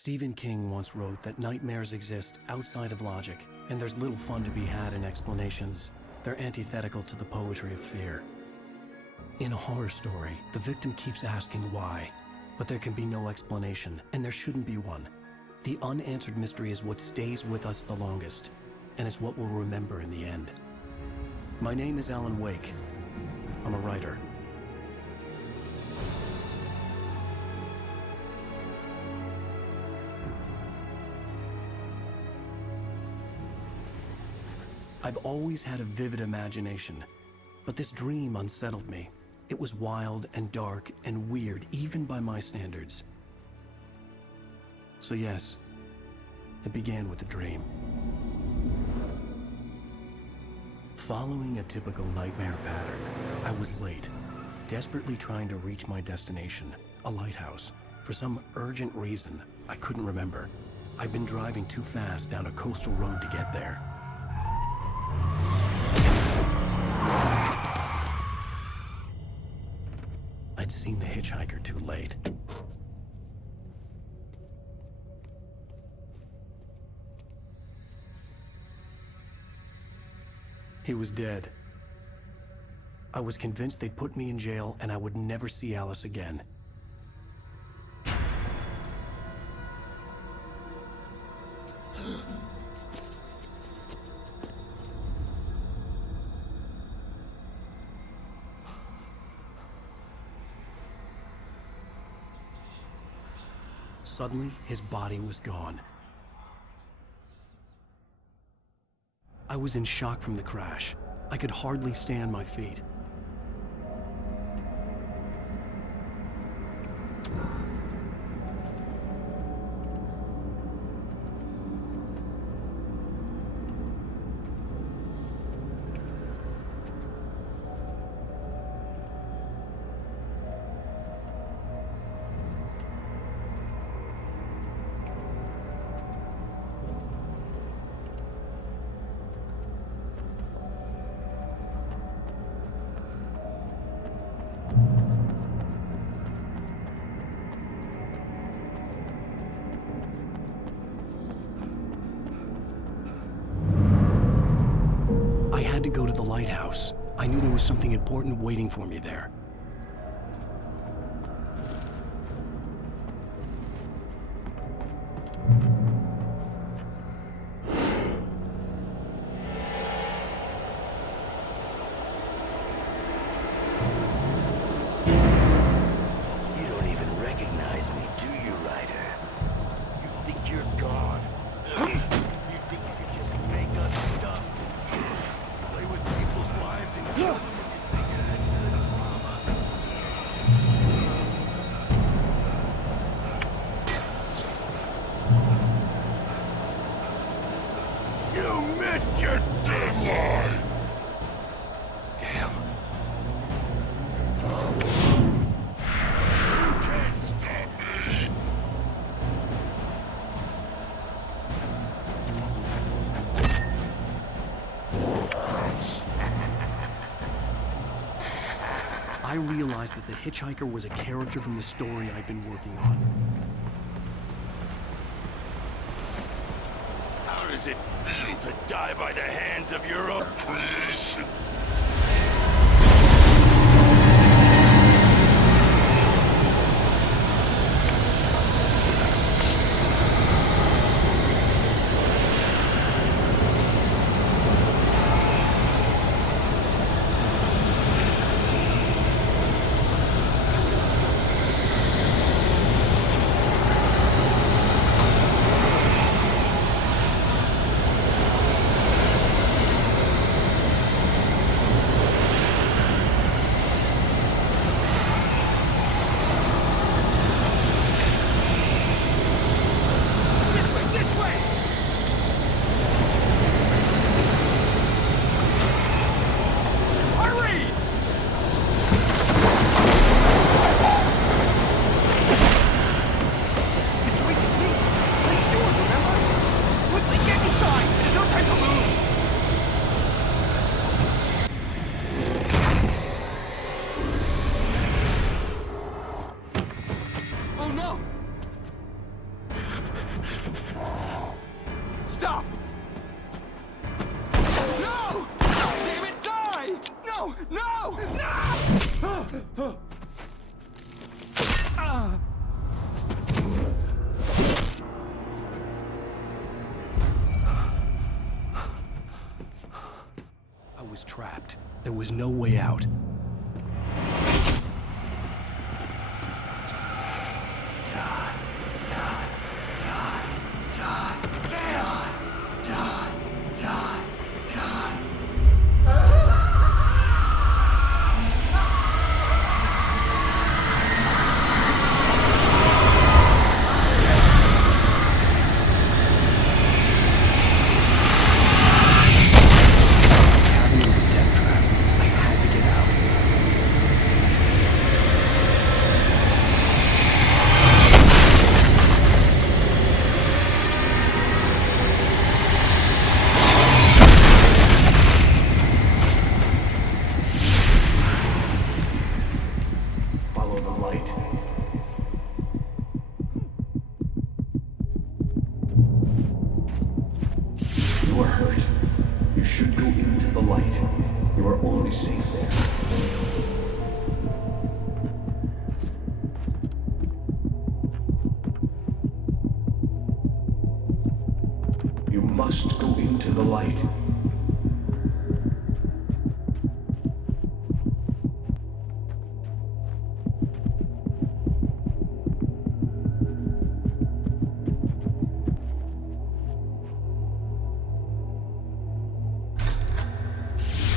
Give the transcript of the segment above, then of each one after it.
Stephen King once wrote that nightmares exist outside of logic, and there's little fun to be had in explanations. They're antithetical to the poetry of fear. In a horror story, the victim keeps asking why, but there can be no explanation, and there shouldn't be one. The unanswered mystery is what stays with us the longest, and it's what we'll remember in the end. My name is AlanWake. I'm a writer. I've always had a vivid imagination, but this dream unsettled me. It was wild and dark and weird, even by my standards. So yes, it began with a dream. Following a typical nightmare pattern, I was late, desperately trying to reach my destination, a lighthouse. For some urgent reason, I couldn't remember. I'd been driving too fast down a coastal road to get there. I'd seen the hitchhiker too late. He was dead. I was convinced they'd put me in jail and I would never see Alice again. Suddenly, his body was gone. I was in shock from the crash. I could hardly stay on my feet. I had to go to the lighthouse. I knew there was something important waiting for me there. You don't even recognize me, do you, Ryder? You think you're God? You think you can just make up stuff? Play with people's lives and kill them when you think it adds to the drama. You missed your deadline! Damn. You can't stop me! I realized that the hitchhiker was a character from the story I'd been working on. How does it feel to die by the hands of your own creation? trapped. There was no way out. Must go into the light.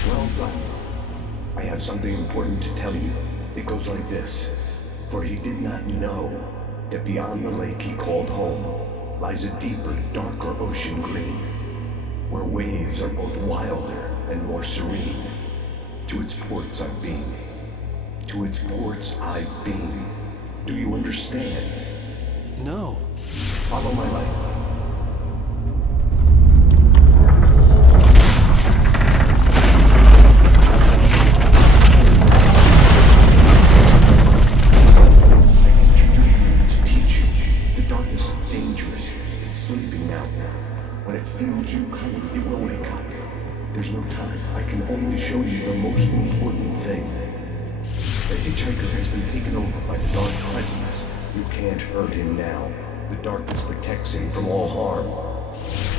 Well done. I have something important to tell you. It goes like this. For he did not know that beyond the lake he called home lies a deeper, darker ocean green, where waves are both wilder and more serene. To its ports I've been. To its ports I've been. Do you understand? No. Follow my light. When it feels you coming, it will wake up. There's no time. I can only show you the most important thing. The hitchhiker has been taken over by the dark presence. You can't hurt him now. The darkness protects him from all harm.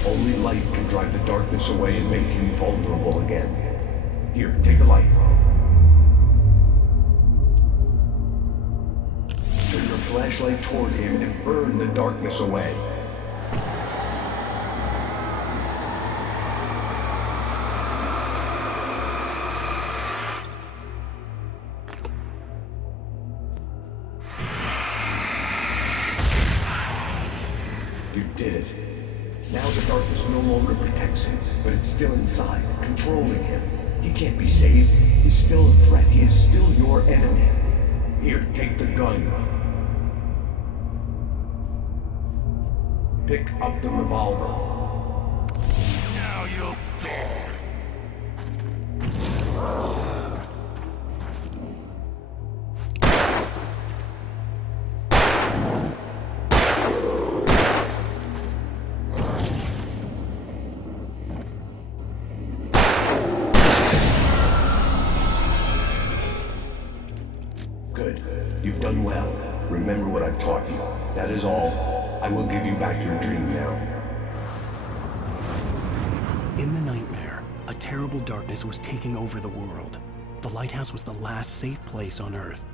Only light can drive the darkness away and make him vulnerable again. Here, take the light. Turn your flashlight toward him and burn the darkness away. You did it. Now the darkness no longer protects him, but it's still inside, controlling him. He can't be saved. He's still a threat. He is still your enemy. Here, take the gun. Pick up the revolver. Now you'll die. Good. You've done well. Remember what I've taught you. That is all. I will give you back your dream now. In the nightmare, a terrible darkness was taking over the world. The lighthouse was the last safe place on Earth.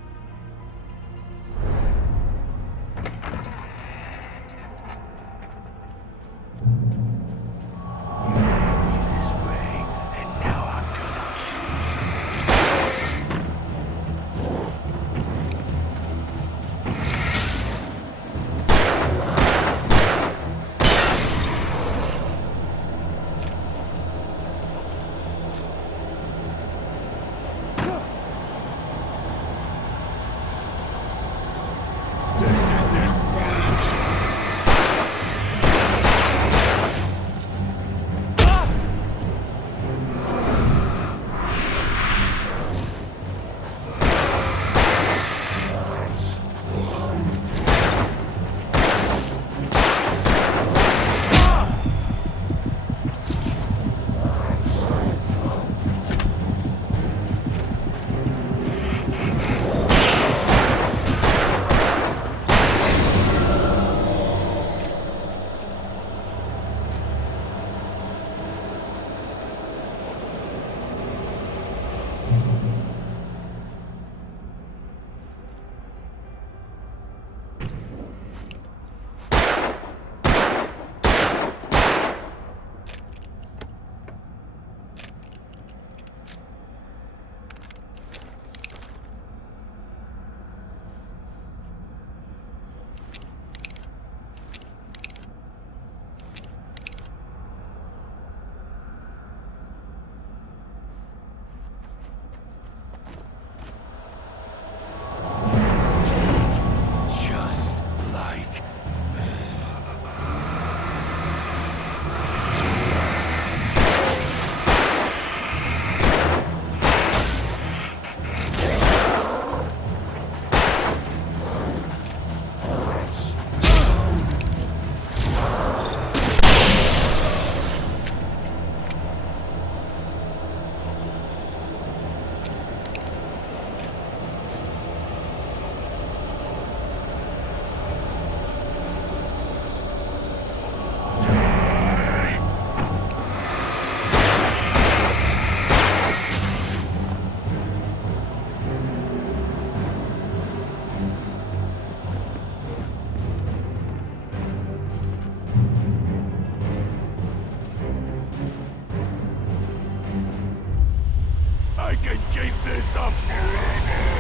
Disappearance!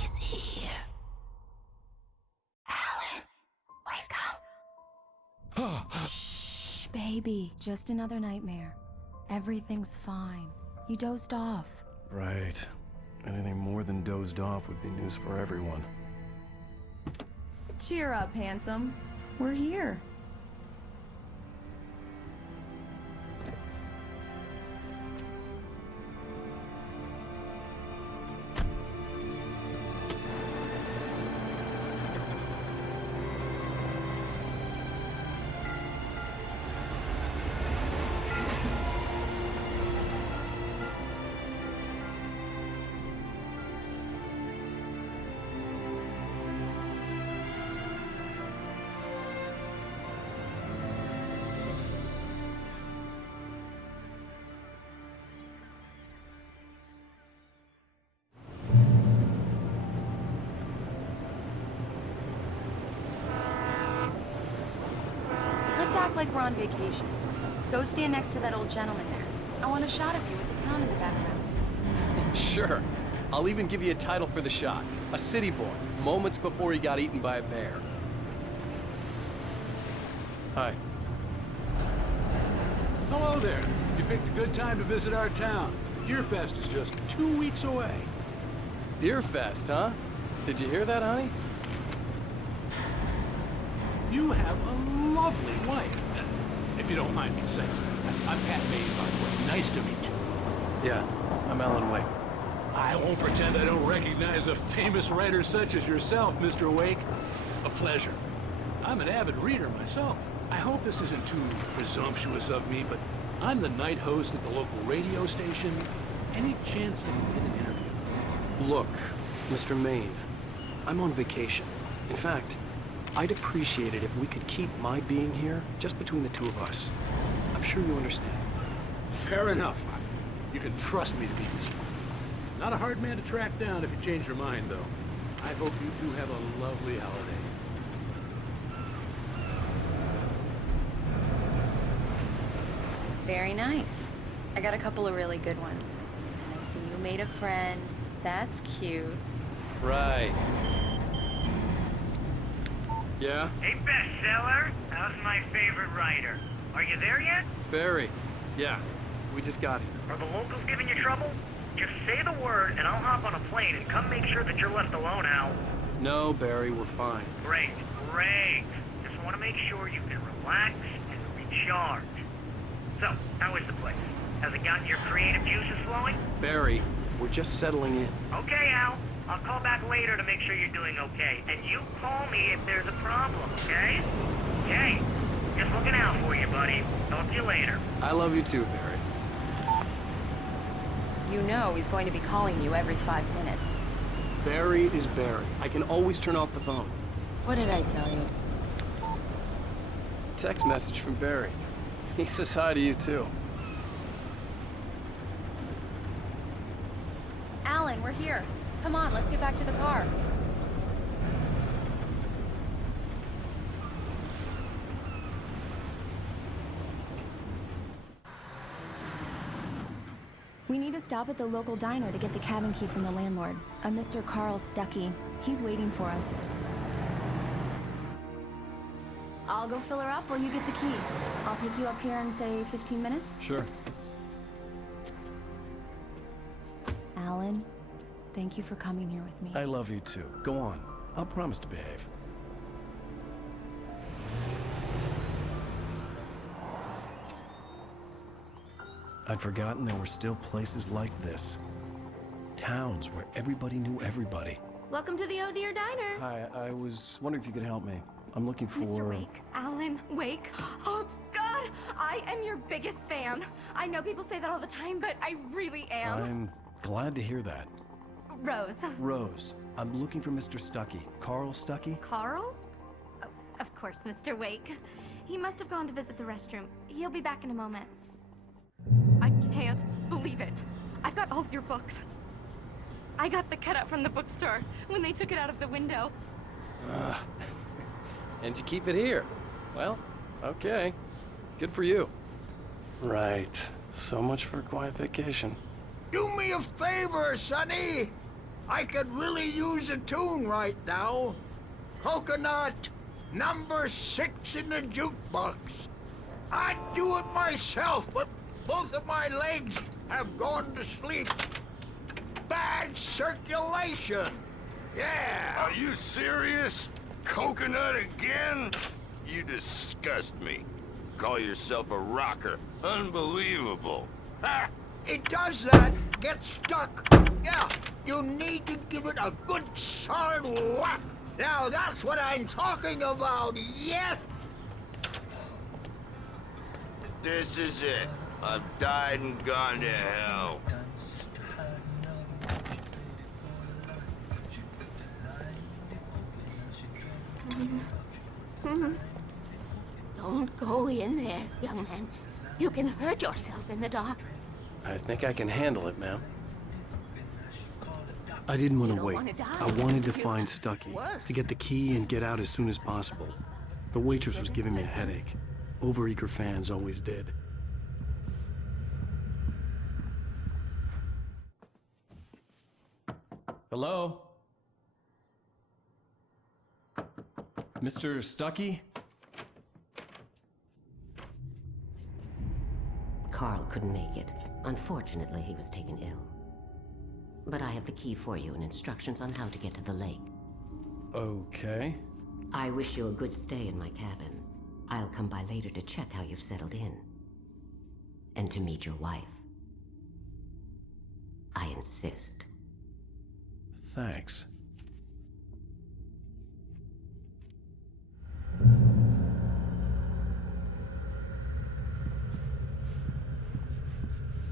He's here. Alan, wake up. Shh, baby. Just another nightmare. Everything's fine. You dozed off. Right. Anything more than dozed off would be news for everyone. Cheer up, handsome. We're here. Let's act like we're on vacation. Go stand next to that old gentleman there. I want a shot of you with the town in the background. Sure. I'll even give you a title for the shot. A city boy, moments before he got eaten by a bear. Hi. Hello there. You picked a good time to visit our town. Deerfest is just 2 weeks away. Deerfest, huh? Did you hear that, honey? You have a lovely wife. If you don't mind me saying. I'm Pat Payne, by the way. Nice to meet you. Yeah, I'm AlanWake. I won't pretend I don't recognize a famous writer such as yourself, Mr. Wake. A pleasure. I'm an avid reader myself. I hope this isn't too presumptuous of me, but I'm the night host at the local radio station. Any chance I can get an interview? Look, Mr. Maine, I'm on vacation. In fact, I'd appreciate it if we could keep my being here just between the two of us. I'm sure you understand. Fair enough. You can trust me to be this. Not a hard man to track down if you change your mind, though. I hope you two have a lovely holiday. Very nice. I got a couple of really good ones. And I see you made a friend. That's cute. Right. Yeah? Hey, bestseller. How's my favorite writer? Are you there yet? Barry. Yeah, we just got here. Are the locals giving you trouble? Just say the word, and I'll hop on a plane and come make sure that you're left alone, Al. No, Barry, we're fine. Great, great. Just want to make sure you can relax and recharge. So, how is the place? Has it gotten your creative juices flowing? Barry, we're just settling in. Okay, Al. I'll call back later to make sure you're doing okay. And you call me if there's a problem, okay? Okay. Just looking out for you, buddy. Talk to you later. I love you too, Barry. You know he's going to be calling you every 5 minutes. Barry is Barry. I can always turn off the phone. What did I tell you? Text message from Barry. He says hi to you too. Alan, we're here. Come on, let's get back to the car. We need to stop at the local diner to get the cabin key from the landlord, a Mr. Carl Stuckey. He's waiting for us. I'll go fill her up while you get the key. I'll pick you up here in, say, 15 minutes? Sure. Alan, thank you for coming here with me. I love you too. Go on. I'll promise to behave. I'd forgotten there were still places like this. Towns where everybody knew everybody. Welcome to the Oh Dear Diner. Hi, I was wondering if you could help me. I'm looking for... Mr. Wake, Alan Wake. Oh, God, I am your biggest fan. I know people say that all the time, but I really am. I'm glad to hear that. Rose. Rose, I'm looking for Mr. Stuckey. Carl Stuckey? Carl? Oh, of course, Mr. Wake. He must have gone to visit the restroom. He'll be back in a moment. I can't believe it. I've got all your books. I got the cutout from the bookstore when they took it out of the window. And you keep it here. Well, okay. Good for you. Right. So much for a quiet vacation. Do me a favor, Sonny. I could really use a tune right now. Coconut, number 6 in the jukebox. I'd do it myself, but both of my legs have gone to sleep. Bad circulation. Yeah. Are you serious? Coconut again? You disgust me. Call yourself a rocker. Unbelievable. Ha! It does that. Get stuck. Yeah, you need to give it a good solid whack. Now that's what I'm talking about, yes! This is it. I've died and gone to hell. Don't go in there, young man. You can hurt yourself in the dark. I think I can handle it, ma'am. I didn't want to wait. wanna die. I wanted to find Stuckey, to get the key and get out as soon as possible. The waitress was giving me a headache. Overeager fans always did. Hello? Mr. Stuckey? Carl couldn't make it. Unfortunately, he was taken ill. But I have the key for you and instructions on how to get to the lake. Okay. I wish you a good stay in my cabin. I'll come by later to check how you've settled in. And to meet your wife. I insist. Thanks.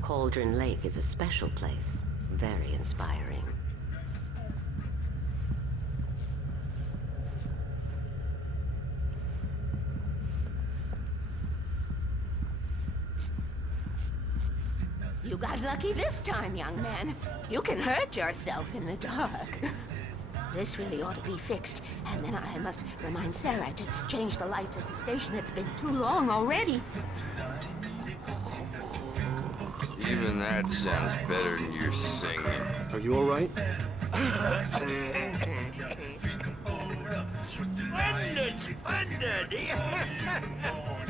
Cauldron Lake is a special place. Very inspiring. You got lucky this time, young man. You can hurt yourself in the dark. This really ought to be fixed, and then I must remind Sarah to change the lights at the station. It's been too long already. Even that sounds better than your singing. Are you all right? Splendid, splendid!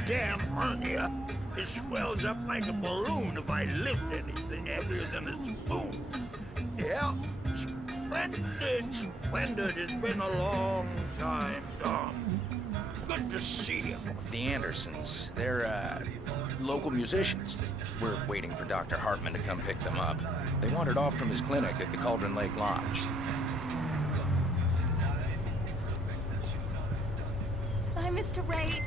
Damn hernia. It swells up like a balloon if I lift anything heavier than a spoon. Yeah, splendid, splendid. It's been a long time, Tom. Good to see you. The Andersons. They're, local musicians. We're waiting for Dr. Hartman to come pick them up. They wandered off from his clinic at the Cauldron Lake Lodge. Bye, Mr. Wake.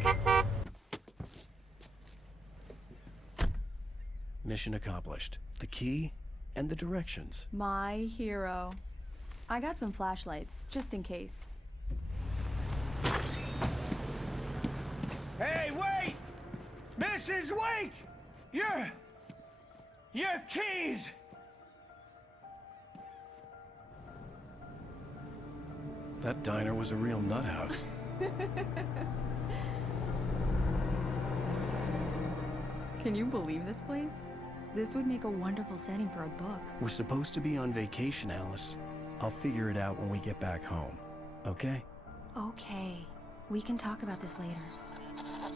Mission accomplished. The key and the directions. My hero. I got some flashlights, just in case. Hey, wait! Mrs. Wake! Your keys! That diner was a real nut house. Can you believe this place? This would make a wonderful setting for a book. We're supposed to be on vacation, Alice. I'll figure it out when we get back home, okay? Okay. We can talk about this later.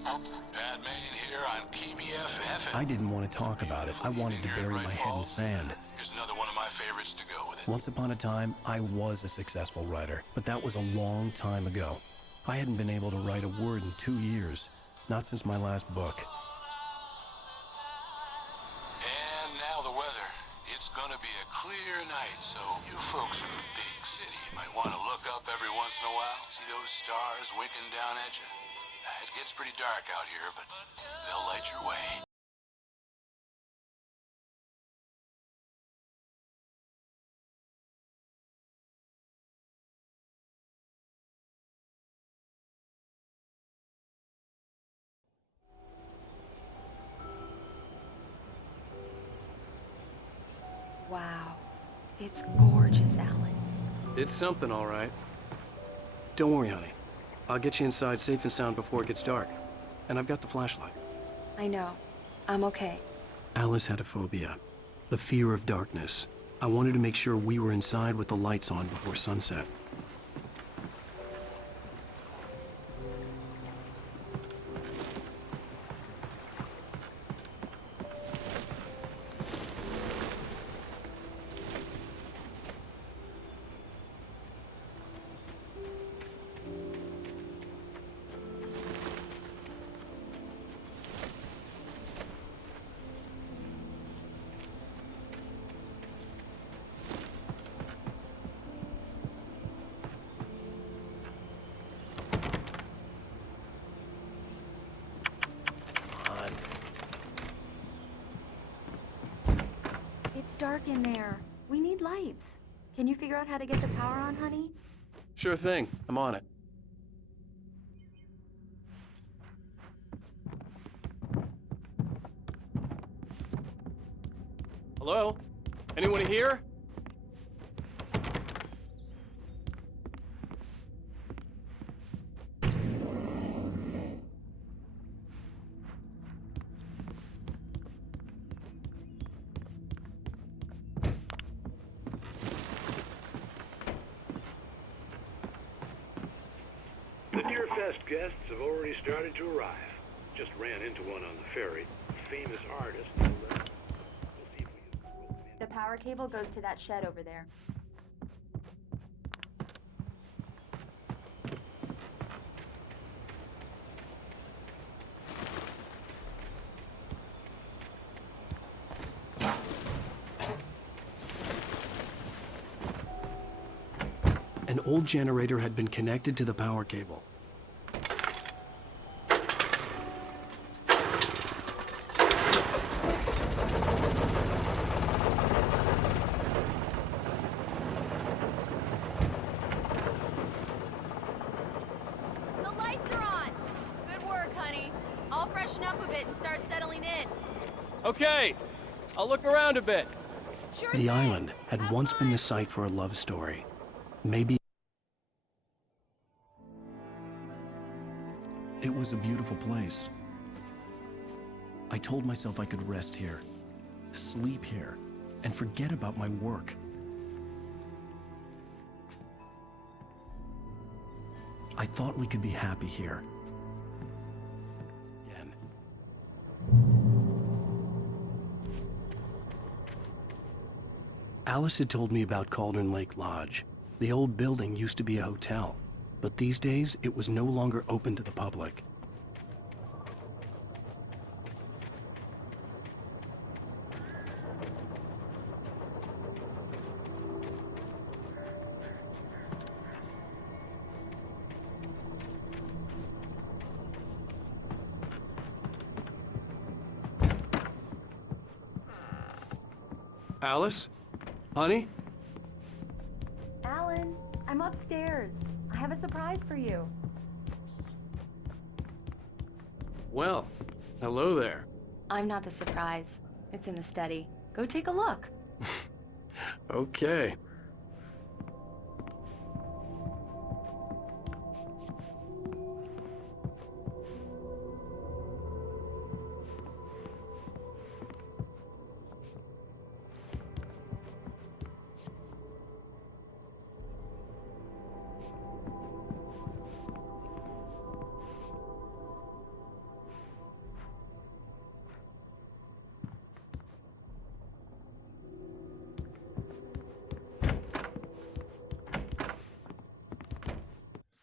Pat Maine here on PBFF. I didn't want to talk about it. I wanted to bury my head in sand. Here's another one of my favorites to go with it. Once upon a time, I was a successful writer, but that was a long time ago. I hadn't been able to write a word in 2 years, not since my last book. And now the weather. It's gonna be a clear night, so you folks in the big city might want to look up every once in a while. See those stars winking down at you? It gets pretty dark out here, but they'll light your way. Wow. It's gorgeous, Alan. It's something, all right. Don't worry, honey. I'll get you inside safe and sound before it gets dark. And I've got the flashlight. I know. I'm okay. Alice had a phobia, the fear of darkness. I wanted to make sure we were inside with the lights on before sunset. It's dark in there. We need lights. Can you figure out how to get the power on, honey? Sure thing. I'm on it. Hello? Anyone here? The Deerfest guests have already started to arrive. Just ran into one on the ferry. Famous artist. We'll see if we can rope him in. The power cable goes to that shed over there. An old generator had been connected to the power cable. The lights are on! Good work, honey. I'll freshen up a bit and start settling in. Okay. I'll look around a bit. Sure The thing. island had Have once been fun. the site for a love story. Maybe it was a beautiful place. I told myself I could rest here, sleep here, and forget about my work. I thought we could be happy here. Again. Alice had told me about Cauldron Lake Lodge. The old building used to be a hotel, but these days it was no longer open to the public. Alice? Honey? Alan, I'm upstairs. I have a surprise for you. Well, hello there. I'm not the surprise. It's in the study. Go take a look. Okay.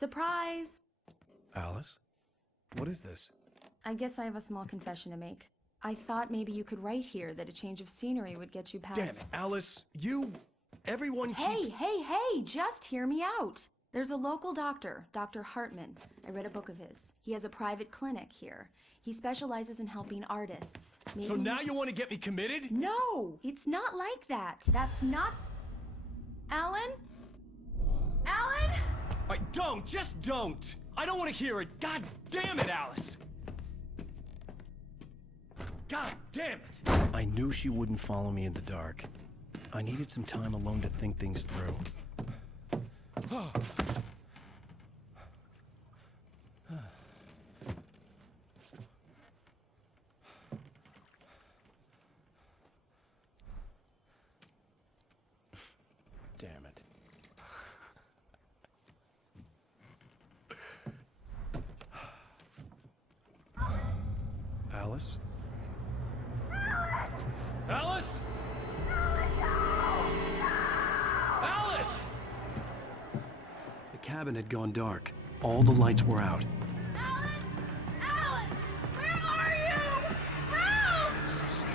Surprise! Alice? What is this? I guess I have a small confession to make. I thought maybe you could write here that a change of scenery would get you past... Damn it, Alice! Everyone Hey, just hear me out! There's a local doctor, Dr. Hartman. I read a book of his. He has a private clinic here. He specializes in helping artists. Maybe... So now you want to get me committed? No! It's not like that. That's not... Alan? Alan? Just don't! I don't want to hear it! God damn it, Alice! God damn it! I knew she wouldn't follow me in the dark. I needed some time alone to think things through. Damn it. Alice? Alice? Alice! The cabin had gone dark. All the lights were out. Alan! Where are you? Help!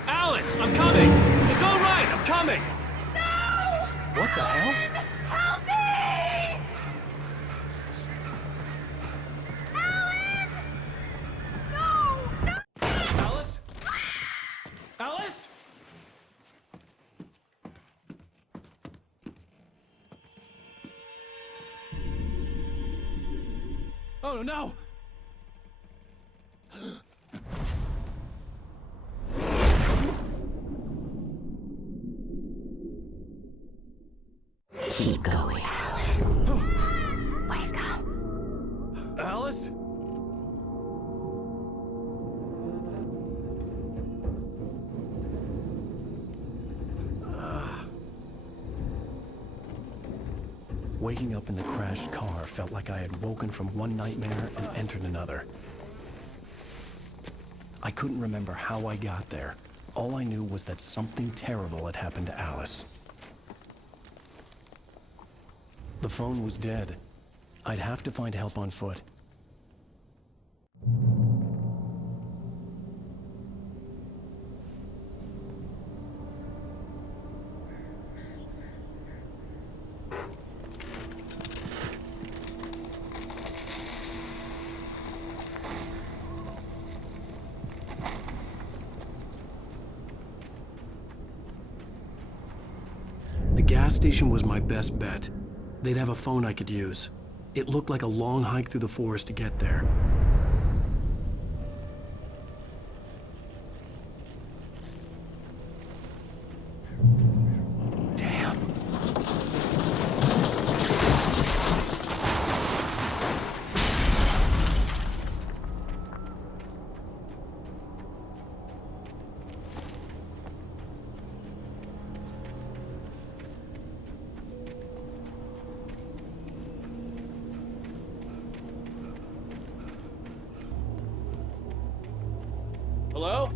Alice, I'm coming! It's all right, I'm coming! No! What the hell? Help me! Alan! No! Alice? Alice? Oh no! Keep going, Alan. Wake up. Alice? Waking up in the crashed car felt like I had woken from one nightmare and entered another. I couldn't remember how I got there. All I knew was that something terrible had happened to Alice. The phone was dead. I'd have to find help on foot. The gas station was my best bet. They'd have a phone I could use. It looked like a long hike through the forest to get there. Damn. Hello?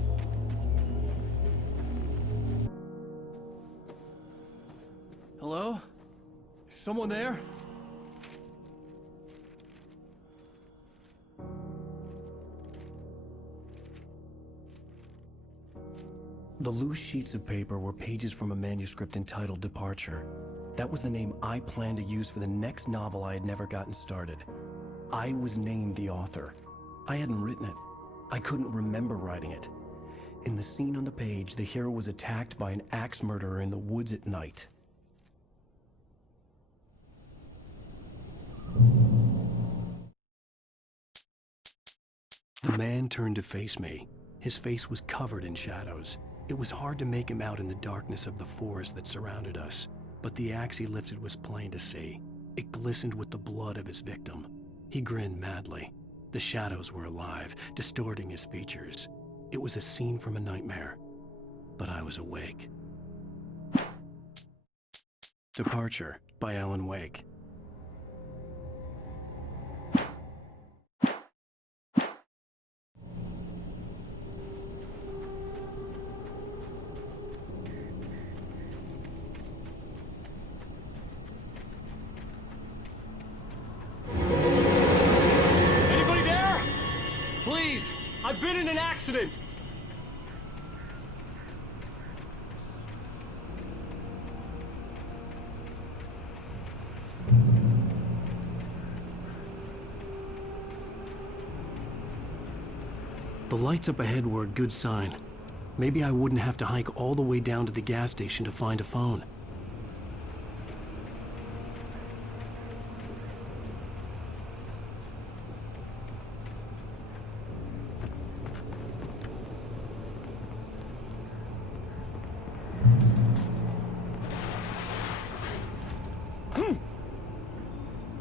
Hello? Is someone there? The loose sheets of paper were pages from a manuscript entitled Departure. That was the name I planned to use for the next novel I had never gotten started. I was named the author. I hadn't written it. I couldn't remember writing it. In the scene on the page, the hero was attacked by an axe murderer in the woods at night. The man turned to face me. His face was covered in shadows. It was hard to make him out in the darkness of the forest that surrounded us, but the axe he lifted was plain to see. It glistened with the blood of his victim. He grinned madly. The shadows were alive, distorting his features. It was a scene from a nightmare, but I was awake. Departure by AlanWake. been in an accident! The lights up ahead were a good sign. Maybe I wouldn't have to hike all the way down to the gas station to find a phone.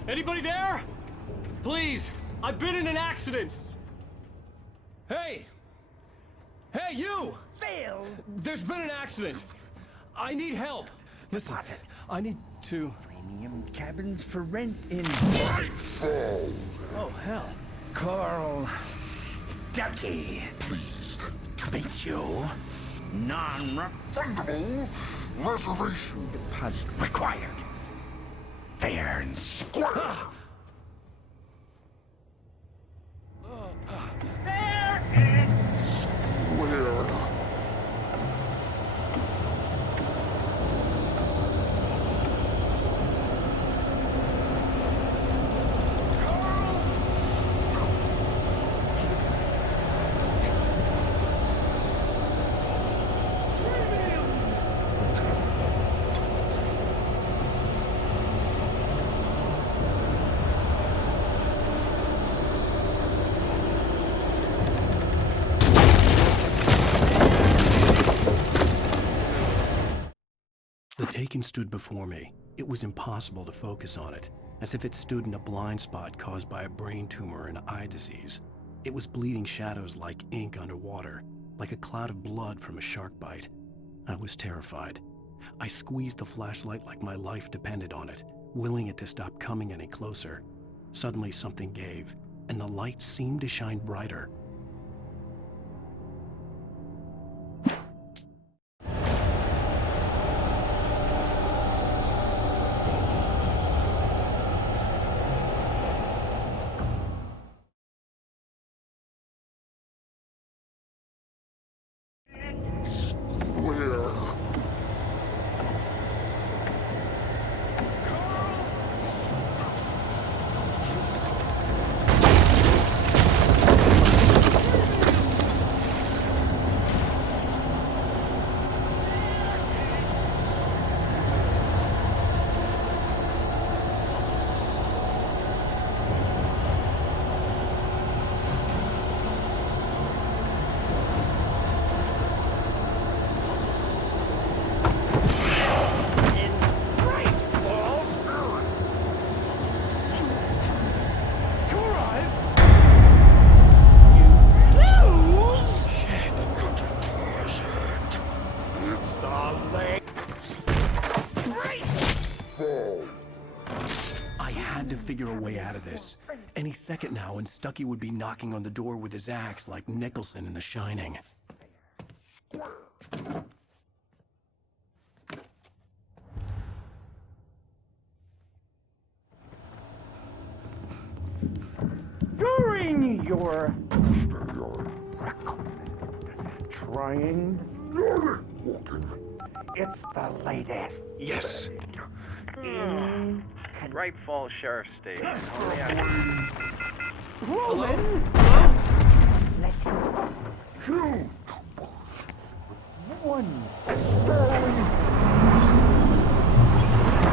Anybody there? Please, I've been in an accident! Hey! Hey, you! Phil! There's been an accident! I need help! Listen, I need to... Premium cabins for rent in... Oh, hell. Carl Stuckey. Pleased to meet you. Non-refundable reservation deposit required. Fair and square. Fair and square. The Taken stood before me. It was impossible to focus on it, as if it stood in a blind spot caused by a brain tumor and eye disease. It was bleeding shadows like ink underwater, like a cloud of blood from a shark bite. I was terrified. I squeezed the flashlight like my life depended on it, willing it to stop coming any closer. Suddenly something gave, and the light seemed to shine brighter. Figure a way out of this. Any second now, and Stuckey would be knocking on the door with his axe like Nicholson in The Shining. During your trying, it's the latest. Yes. Right Falls Sheriff's Station. Roman! Let's choose one.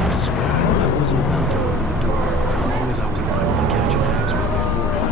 Despite, I wasn't about to open the door, as long as I was liable to catch an axe with my forehead.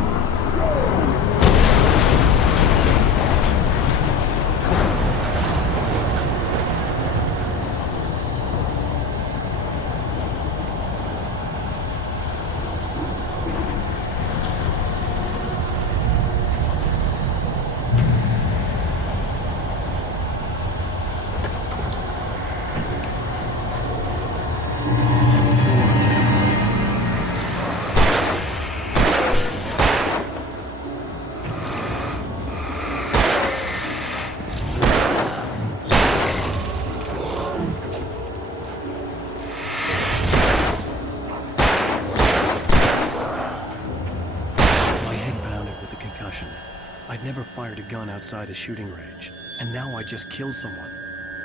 I'd never fired a gun outside a shooting range, and now I just killed someone.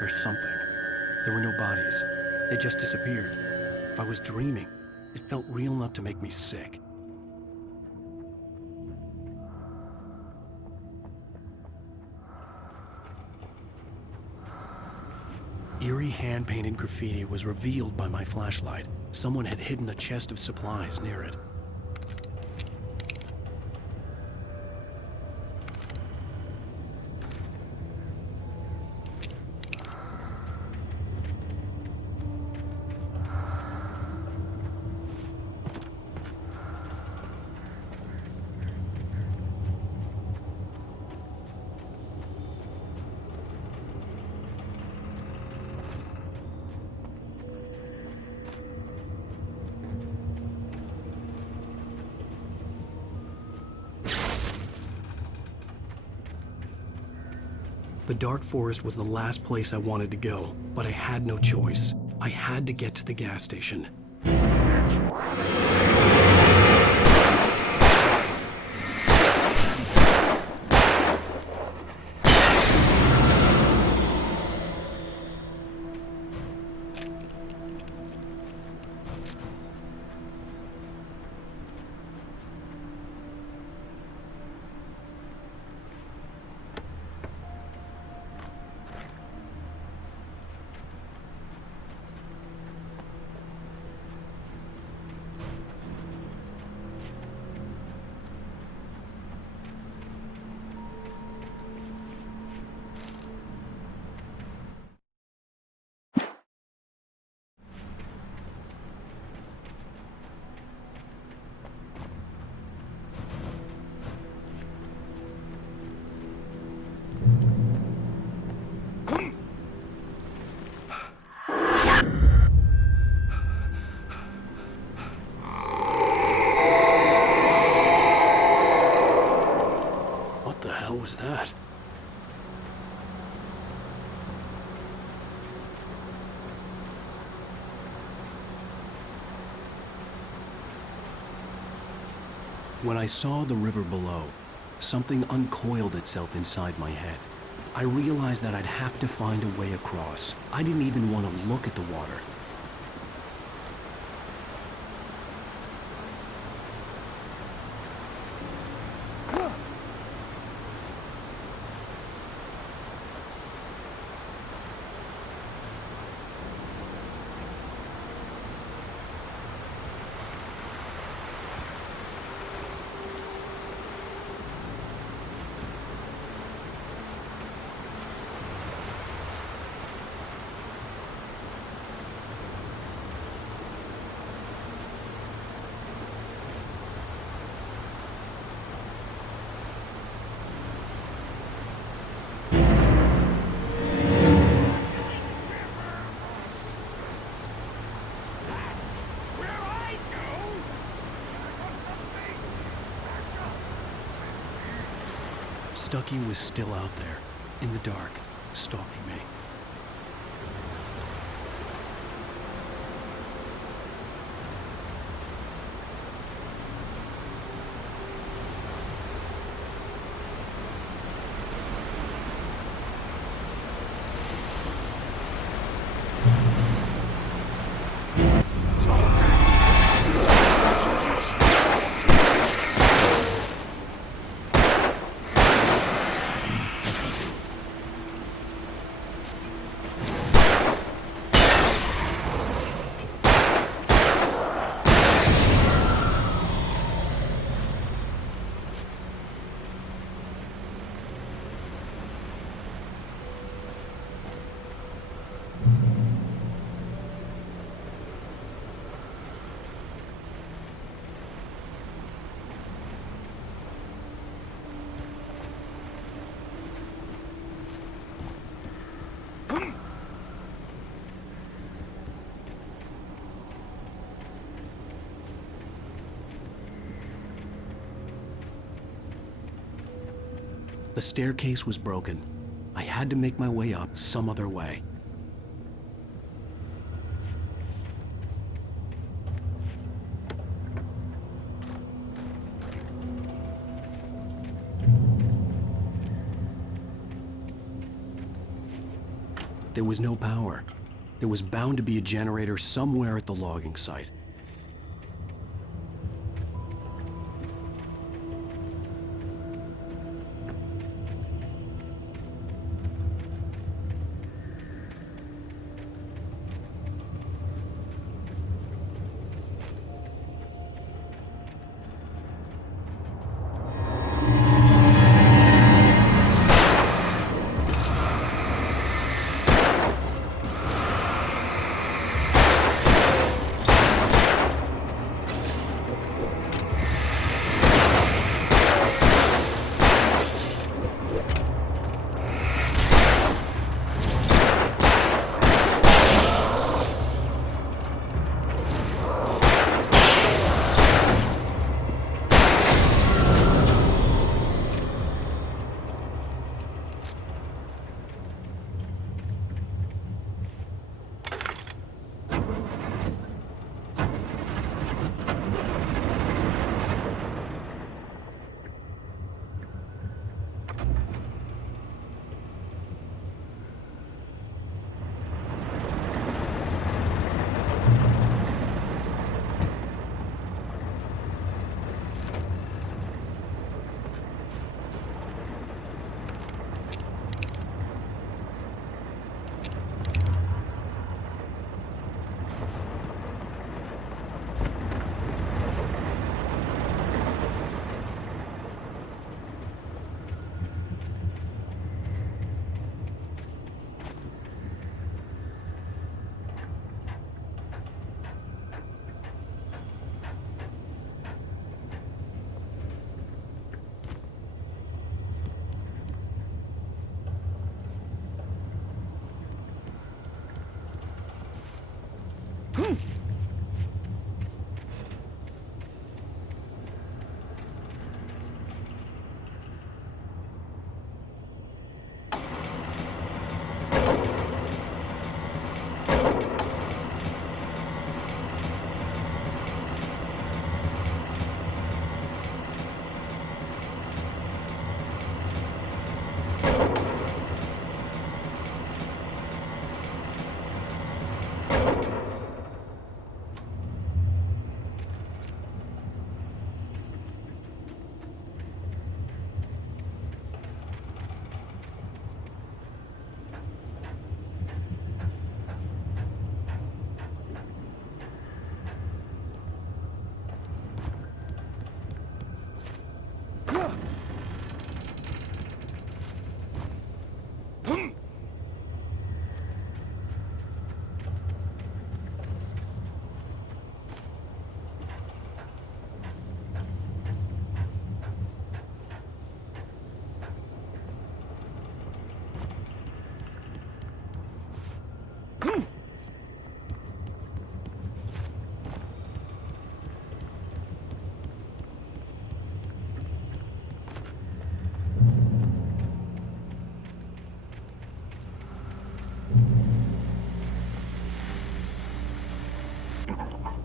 Or something. There were no bodies. They just disappeared. If I was dreaming, it felt real enough to make me sick. Eerie hand-painted graffiti was revealed by my flashlight. Someone had hidden a chest of supplies near it. The dark forest was the last place I wanted to go, but I had no choice. I had to get to the gas station. What was that? When I saw the river below, something uncoiled itself inside my head. I realized that I'd have to find a way across. I didn't even want to look at the water. Stucky was still out there, in the dark, stalking me. The staircase was broken. I had to make my way up some other way. There was no power. There was bound to be a generator somewhere at the logging site.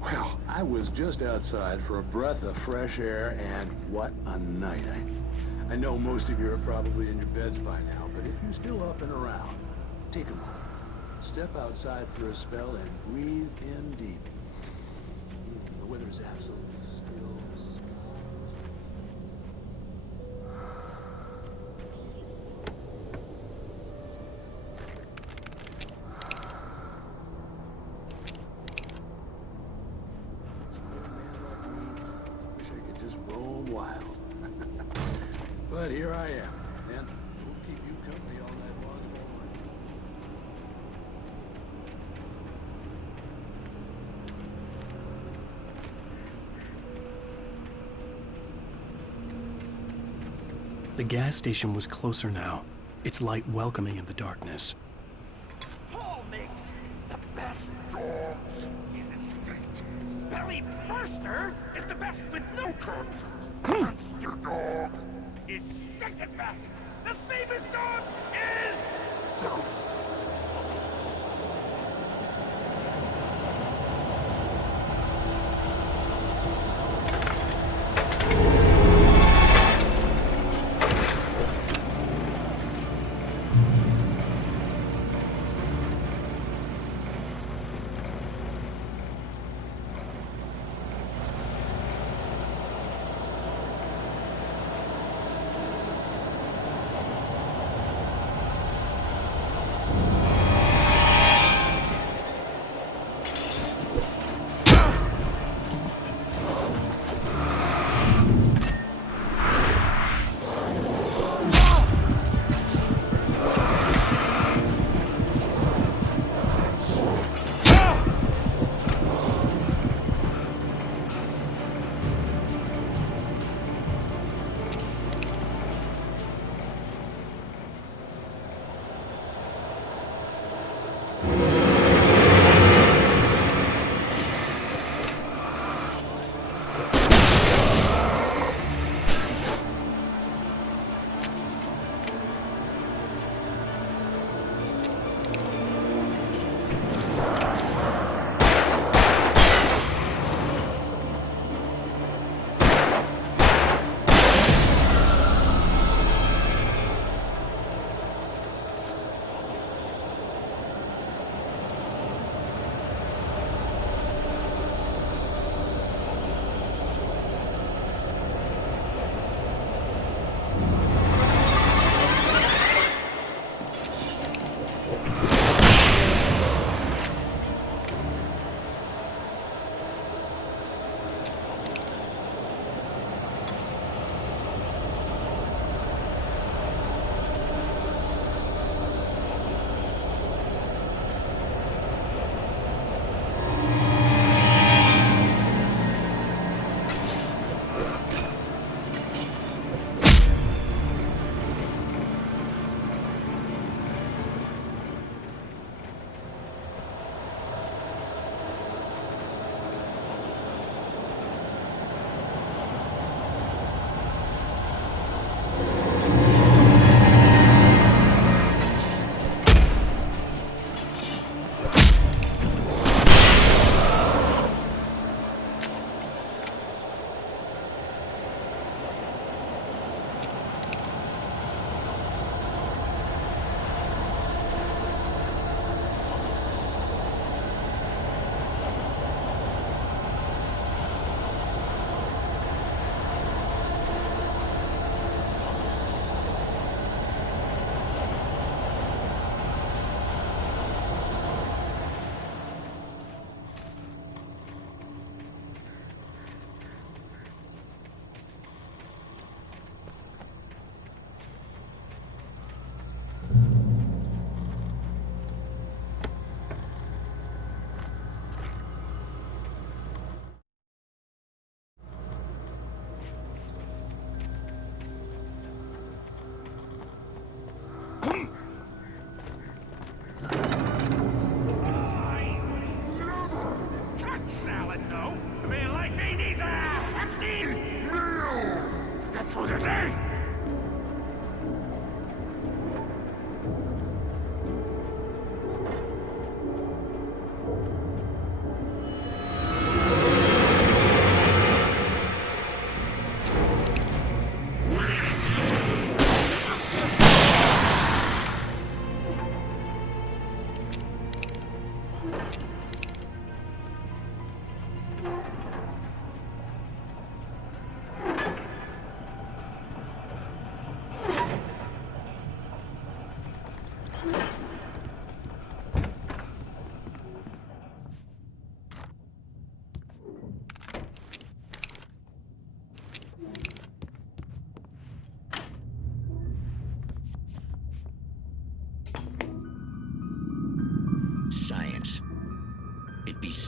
Well, I was just outside for a breath of fresh air, and what a night. I know most of you are probably in your beds by now, but if you're still up and around, take a moment. Step outside for a spell and breathe in deep. The weather's absolutely still. But here I am, and we'll keep you company all night long. The gas station was closer now, its light welcoming in the darkness. Paul makes the best dogs in the state. Belly Burster is the best with no contest. Monster Dog is second best. The famous dog is...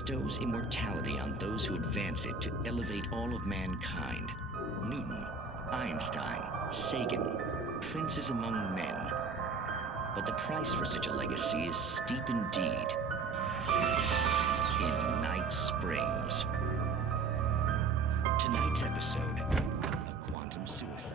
bestows immortality on those who advance it to elevate all of mankind. Newton, Einstein, Sagan, princes among men. But the price for such a legacy is steep indeed. In Night Springs. Tonight's episode, a quantum suicide.